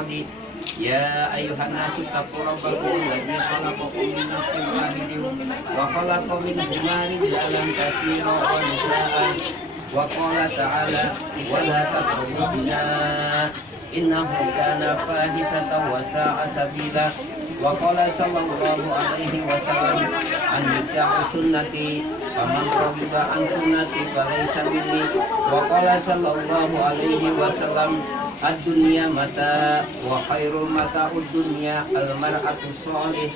Qadi. Ya ayuhan nasu taqu rabbakum alladzi khalaqakum min nafsin wahidatin wa khalaqa minha rijalan katsiran wa nisaa'an wa qala ta'ala wa la taqrabu zina innahu kana fahisatan wa sa'a sabila wa qala sallallahu alaihi wasallam an-nikahu sunnati faman raghiba an sunnati falaysa minni wa qala sallallahu alaihi wasallam ad-dunya mata wa khairul mata'ud dunya al-mar'atu sholih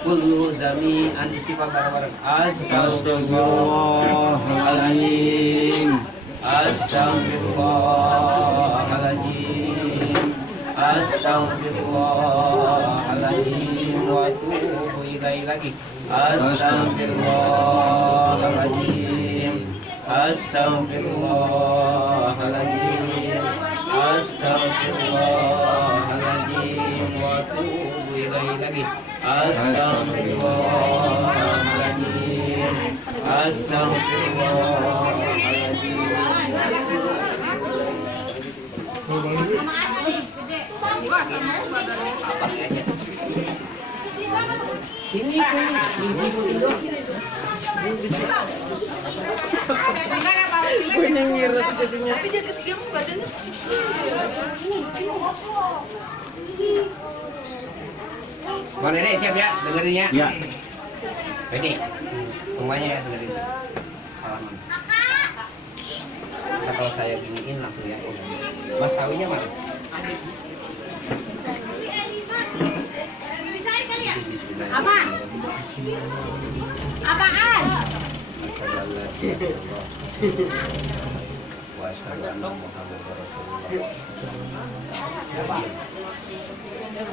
kullu zami an istighfar bareng astagfirullahaladzim astagfirullahaladzim astagfirullahaladzim wa atubu ilaihi lagi astagfirullahaladzim astagfirullahaladzim astagfirullahaladzim wa atubu ilaihi lagi astagfirullahaladzim astagfirullahaladzim. Sini punya ngira jadinya. Mau Nenek siap ya dengerinnya? Ya. Ready? Semuanya ya dengerin. Halaman. Nah, kalau saya giniin langsung ya. Mas kawinnya mana? Apa? Apaan?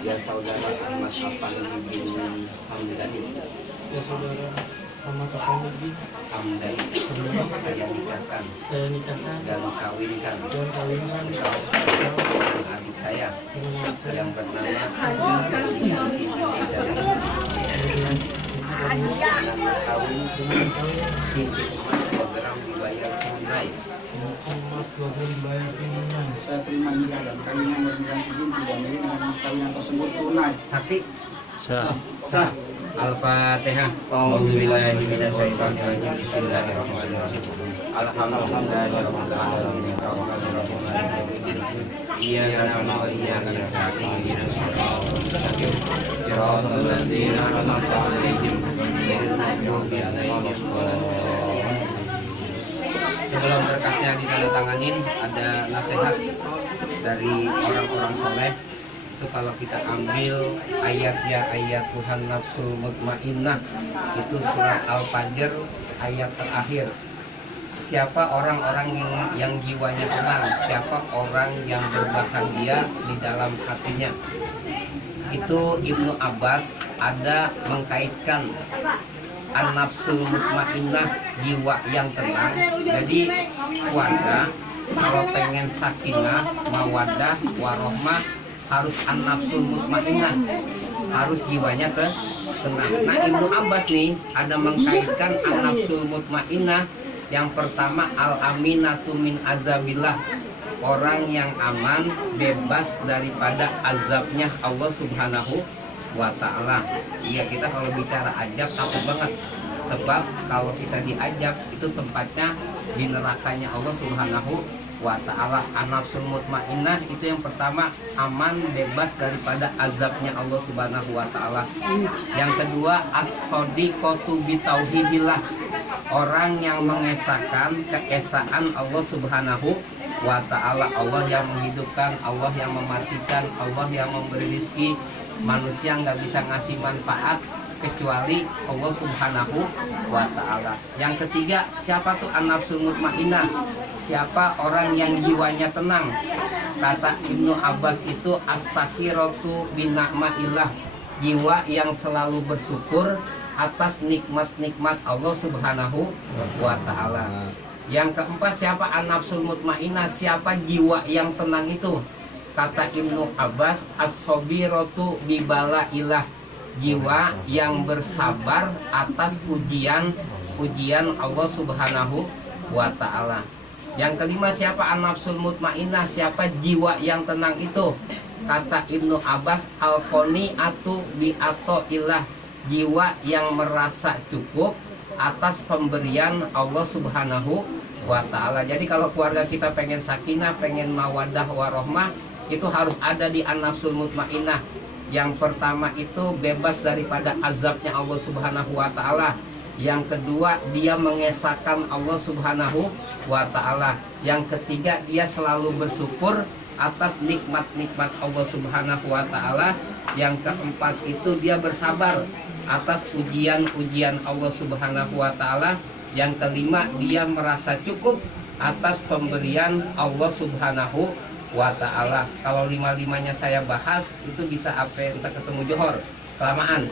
Ya saudara Ahmad Afandi bin Hamdani. Ya saudara Ahmad Afandi bin Hamdani. Saya nikahkan dan kawinkan Kawinkan dengan adik saya yang bernama dengan mas kawin binti emas 2 gram dibayar tunai. Mas 2 bayar tunai. Saya terima nikah dan kawinnya mengganti binti dan ini dengan mas kawin tersebut tunai. Saksi Sah. sah. Al-Fatihah. A'udzubillahi minasyaitonir rajim. Bismillahirrahmanirrahim. Alhamdulillahirabbil alamin. Arrahmanirrahim. Iyyaka na'budu wa iyyaka nasta'in. Ihdinas siratal ladzina an'amta 'alaihim ghairil maghdubi 'alaihim waladdallin. Sebelum berkasnya ditandatanganin, ada nasihat dari orang-orang soleh. Itu kalau kita ambil ayat ya ayat Tuhan nafsu mutmainnah, itu surat Al-Fajr ayat terakhir. Siapa orang-orang yang jiwanya tenang, siapa orang yang berbahagia di dalam hatinya. Itu Ibnu Abbas ada mengkaitkan an-nafsul mutmainnah, jiwa yang tenang. Jadi keluarga kalau pengen sakinah, mawaddah, warohmah harus an-nafsul mutmainnah, harus jiwanya tenang. Nah Ibnu Abbas nih ada mengkaitkan an-nafsul mutmainnah. Yang pertama al-aminatu min azabillah, orang yang aman, bebas daripada azabnya Allah Subhanahu wa ta'ala. Iya, kita kalau bicara ajab takut banget, sebab kalau kita diajab itu tempatnya di nerakanya Allah Subhanahu wa ta'ala. An-nafsul mutmainnah itu yang pertama aman, bebas daripada azabnya Allah Subhanahu wa ta'ala. Yang kedua as-sodiqatu bitauhidillah, orang yang mengesahkan keesaan Allah Subhanahu wa ta'ala. Allah yang menghidupkan, Allah yang mematikan, Allah yang memberi rezeki. Manusia nggak bisa ngasih manfaat kecuali Allah Subhanahu wa ta'ala. Yang ketiga, siapa tuh an-nafsul mutmainnah? Siapa orang yang jiwanya tenang? Kata Ibnu Abbas itu as-sakiratu bin na'maillah, jiwa yang selalu bersyukur atas nikmat-nikmat Allah Subhanahu wa ta'ala. Yang keempat, siapa an-nafsul mutmainnah? Siapa jiwa yang tenang itu? Kata Ibnu Abbas as-sabiratu bibalailah, jiwa yang bersabar atas ujian Allah Subhanahu wa ta'ala. Yang kelima, siapa an-nafsul mutmainnah? Siapa jiwa yang tenang itu? kata Ibnu Abbas, al-qoni atu bi ato ilah, jiwa yang merasa cukup atas pemberian Allah Subhanahu wa ta'ala. Jadi kalau keluarga kita pengen sakinah, pengen mawadah warohmah, itu harus ada di an-nafsul mutmainnah. Yang pertama itu bebas daripada azabnya Allah Subhanahu wa ta'ala. Yang kedua, dia mengesahkan Allah Subhanahu wa ta'ala. Yang ketiga, dia selalu bersyukur atas nikmat-nikmat Allah Subhanahu wa ta'ala. Yang keempat itu dia bersabar atas ujian-ujian Allah Subhanahu wa ta'ala. Yang kelima, dia merasa cukup atas pemberian Allah Subhanahu wa ta'ala. Kalau lima-limanya saya bahas, itu bisa apa entah ketemu johor, kelamaan.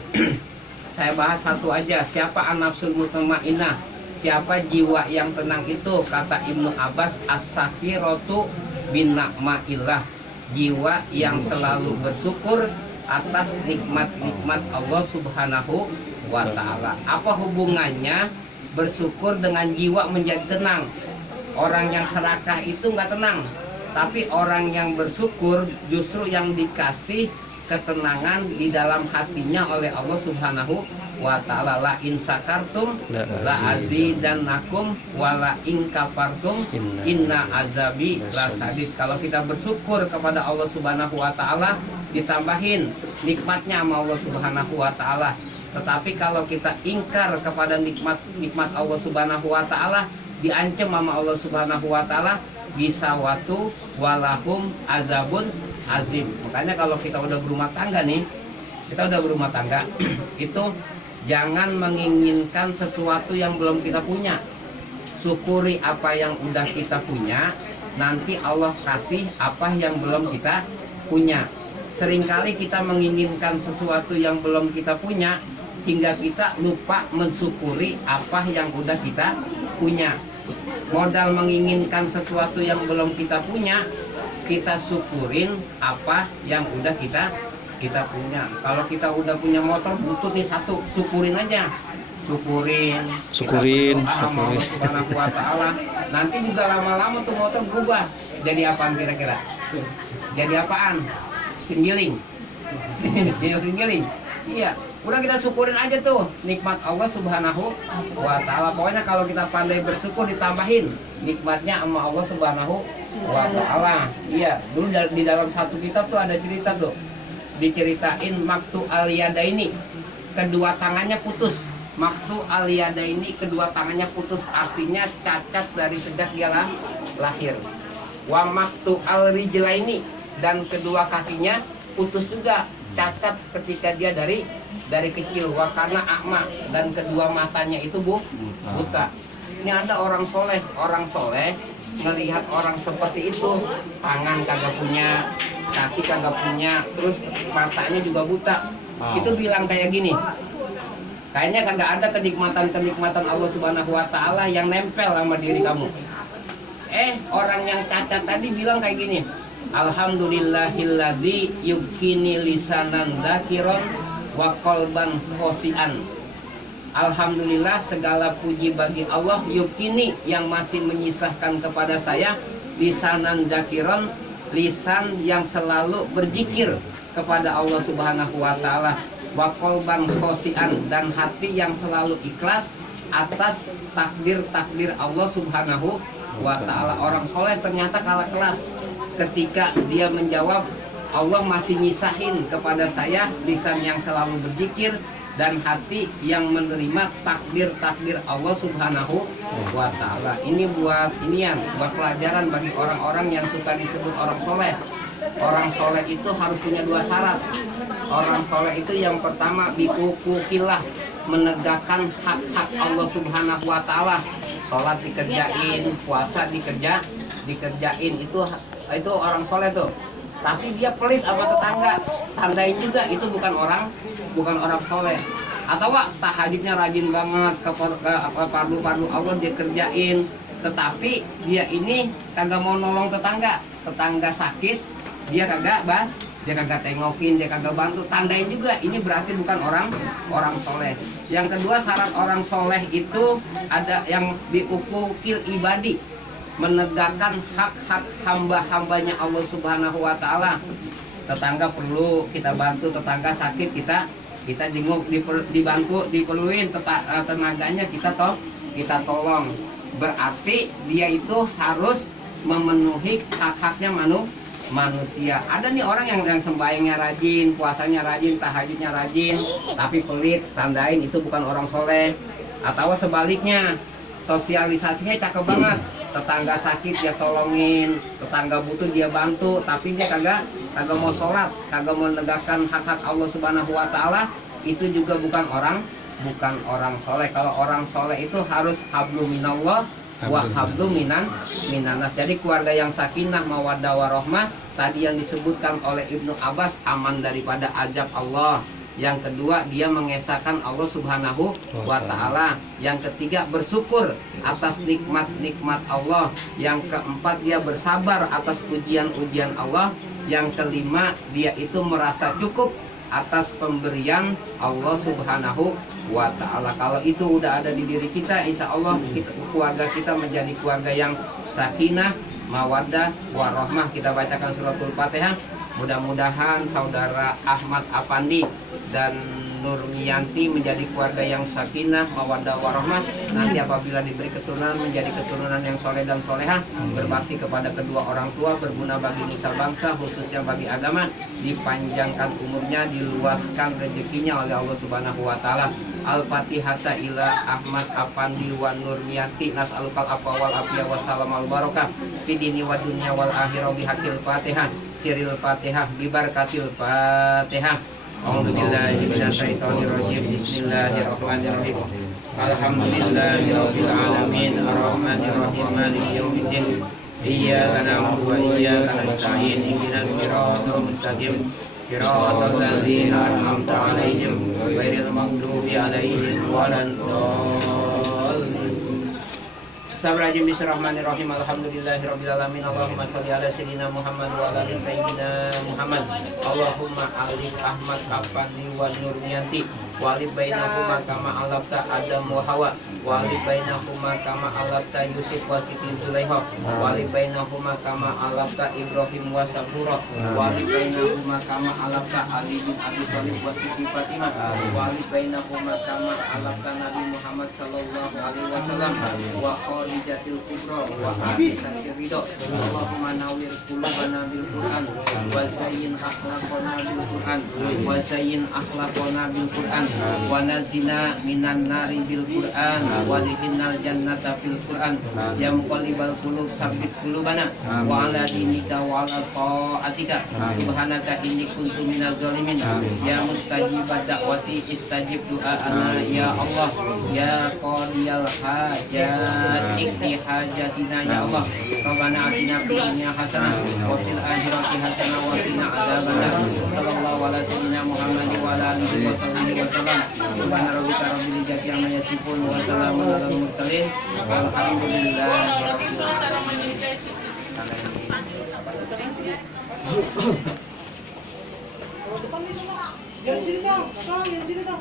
Saya bahas satu aja. Siapa an-nafsul mutmainnah? Siapa jiwa yang tenang itu? Kata Ibnu Abbas, as-sakiratu bin na'maillah, jiwa yang selalu bersyukur atas nikmat-nikmat Allah Subhanahu wa ta'ala. Apa hubungannya bersyukur dengan jiwa menjadi tenang? Orang yang serakah itu nggak tenang, tapi orang yang bersyukur justru yang dikasih ketenangan di dalam hatinya oleh Allah Subhanahu wa ta'ala. La in sakartum la azidannakum wa la in kafartum inna azabi lasadid. Kalau kita bersyukur kepada Allah Subhanahu wa ta'ala, ditambahin nikmatnya sama Allah Subhanahu wa ta'ala. Tetapi kalau kita ingkar kepada nikmat Allah Subhanahu wa ta'ala, diancam sama Allah Subhanahu wa ta'ala, bisa watu walahum azabun azim. Makanya kalau kita udah berumah tangga nih, itu jangan menginginkan sesuatu yang belum kita punya. Syukuri apa yang udah kita punya, nanti Allah kasih apa yang belum kita punya. Seringkali kita menginginkan sesuatu yang belum kita punya, hingga kita lupa mensyukuri apa yang udah kita punya. Modal menginginkan sesuatu yang belum kita punya, kita syukurin apa yang udah kita punya. Kalau kita udah punya motor butuh nih satu, syukurin aja. Syukurin. Allah Subhanahu wa ta'ala. Nanti juga lama-lama tuh motor berubah. Jadi apaan kira-kira? Jadi apaan? Singgiling. Jadi singgiling. Iya. Udah kita syukurin aja tuh nikmat Allah Subhanahu wa ta'ala. Pokoknya kalau kita pandai bersyukur, ditambahin nikmatnya sama Allah Subhanahu wa ta'ala. Iya, dulu di dalam satu kitab tuh ada cerita tuh, diceritain maktu al-yadaini, kedua tangannya putus. Maktu al-yadaini, kedua tangannya putus, artinya cacat dari sejak dia lahir. Wa maktu al-rijlaini, dan kedua kakinya putus juga, cacat ketika dia dari kecil. Wakana akma, dan kedua matanya itu buta. Ini ada orang soleh melihat orang seperti itu, tangan kagak punya, kaki kagak punya, terus matanya juga buta. Itu bilang kayak gini, kayaknya kagak ada kenikmatan Allah Subhanahu wa ta'ala yang nempel sama diri kamu. Orang yang cacat tadi bilang kayak gini, alhamdulillahilladzi yukini lisanan dzakiron wa qalban khosian. Alhamdulillah, segala puji bagi Allah, yukini, yang masih menyisahkan kepada saya, lisanan dzakiron, lisan yang selalu berzikir kepada Allah Subhanahu wa ta'ala, wa qalban khosian, dan hati yang selalu ikhlas atas takdir-takdir Allah Subhanahu wa ta'ala. Orang soleh ternyata kalah kelas ketika dia menjawab, Allah masih nyisahin kepada saya lisan yang selalu berzikir dan hati yang menerima takdir-takdir Allah Subhanahu wa ta'ala. Ini buat pelajaran bagi orang-orang yang suka disebut orang soleh. Orang soleh itu harus punya dua syarat. Orang soleh itu yang pertama biukukillah, menegakkan hak-hak Allah Subhanahu wa ta'ala. Sholat dikerjain, puasa dikerjain, itu orang soleh tuh. Tapi dia pelit sama tetangga, tandain juga itu bukan orang soleh. Atau tahajudnya rajin banget, ke pardu Allah dia kerjain, tetapi dia ini kagak mau nolong tetangga sakit, dia kagak tengokin, dia kagak bantu, tandain juga, ini berarti bukan orang soleh. Yang kedua, syarat orang soleh itu ada yang biukukil ibadi, menegakkan hak-hak hamba-hambanya Allah Subhanahu wa ta'ala. tetangga perlu kita bantu, tetangga sakit kita jenguk, dibantu, diperluin tenaganya kita tolong. Berarti dia itu harus memenuhi hak-haknya manusia. Ada nih orang yang sembahyangnya rajin, puasanya rajin, tahajudnya rajin, tapi pelit, tandain itu bukan orang soleh. Atau sebaliknya, sosialisasinya cakep banget, tetangga sakit dia tolongin, tetangga butuh dia bantu, tapi dia kagak mau sholat, kagak mau menegakkan hak-hak Allah Subhanahu wa Ta'ala. Itu juga bukan orang soleh. Kalau orang soleh itu harus hablum minallah wa hablum minanas. Jadi keluarga yang sakinah, mawaddah warahmah, tadi yang disebutkan oleh Ibnu Abbas, aman daripada azab Allah. Yang kedua, dia mengesahkan Allah Subhanahu wa Ta'ala. Yang ketiga, bersyukur atas nikmat-nikmat Allah. Yang keempat, dia bersabar atas ujian-ujian Allah. Yang kelima, dia itu merasa cukup atas pemberian Allah Subhanahu wa Ta'ala. Kalau itu udah ada di diri kita, insya Allah keluarga kita menjadi keluarga yang sakinah, mawaddah, warahmah. Kita bacakan suratul Fatihah. Mudah-mudahan saudara Ahmad Apandi dan Nurmiyanti menjadi keluarga yang sakinah, mawaddah, warahmah. Nanti apabila diberi keturunan, menjadi keturunan yang soleh dan solehah, berbakti kepada kedua orang tua, berguna bagi nusa bangsa, khususnya bagi agama, dipanjangkan umurnya, diluaskan rezekinya oleh Allah Subhanahu wa Ta'ala. Al-Fatihata ila Ahmad Apandi wa Nurmiyanti, nas'alukal afwa wal afiyah wassalam al barakah fi dini wa dunya wal akhirah bihaqil Fatihah, siril Fatihah, bibarakatil Fatihah. A'udzubillahi minasyaitonirrajim. Bismillahirrahmanirrahim. Alhamdulillahirabbil alamin, arrahmanirrahim, maliki yaumiddin. Iyyaka na'budu wa iyyaka nasta'in. Ihdinas siratal mustaqim. Siratal ladzina an'amta 'alaihim ghairil maghdubi 'alaihim waladdallin. Bismillahirrahmanirrahim. Bismillahirrahmanirrahim. Alhamdulillahirabbil alamin. Allahumma shalli ala sayyidina Muhammad wa ala ali sayyidina Muhammad. Allahumma alif Ahmad Apandi wa Nurmiyanti walib bainahuma kama alafta Adam wa Hawa, walib bainahuma kama alafta Yusuf wa Siti Zulaiha, walib bainahuma kama alafta Ibrahim wa Sabura, walib bainahuma kama alafta Ali bin Abi Thalib wa Siti Fatimah, walib bainahuma kama alafta Nabi Muhammad sallallahu alaihi wasallam wa Khadijatul Kubra wa Aisyah ridho. Allahumma nawwir qulubana bil Qur'an wa zayyin akhlaqana bil Qur'an wa zayyin akhlaqana bil Qur'an wa nazina minan nari bil Qur'an wa dihinnal jannata fil Qur'an. Ya muqallibal qulub sabbit qulubana wa ala dinika wa ala ta'atika. Subhanaka inni kuntu minaz zalimin. Ya mustajibad da'wati istajib du'ana ya Allah. Ya qadiyal hajat ikti hajatina ya Allah. Rabbana atina fid dunya hasanah wa fil akhirati hasanah wa qina adzabannar. Sallallahu ala sayyidina Muhammad wa ala alihi wa sahbihi wa sallam. Subhana rabbika rabbil izzati amma yasifun wa salamun alal mursalin walhamdulillahi rabbil alamin. Yang sini dong, yang sini dong.